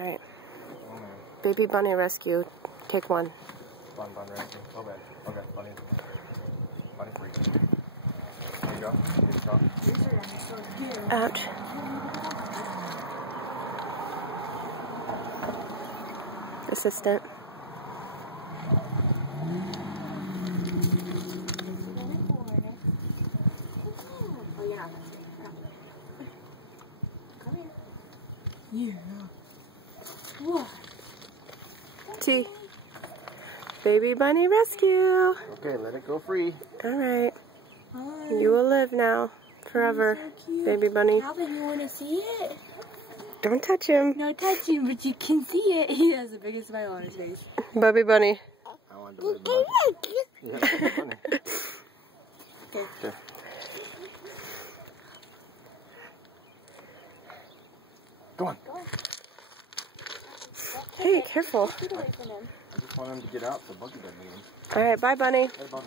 Alright. Baby bunny rescue. Take one. Bunny rescue. Go back. Okay, bunny. Bunny free. There you go. Good shot. Ouch. Assistant. Yeah. What? T. Baby bunny rescue. Okay, let it go free. Alright. You will live now. Forever. So baby bunny. Calvin, you want to see it? Don't touch him. No touching, but you can see it. He has the biggest smile on his face. Baby bunny. I want to live bunny. Yeah, bunny. Okay. Go on. Hey, careful. I just want him to get out so Bucky doesn't eat him. Alright, bye bunny. Hey, bye.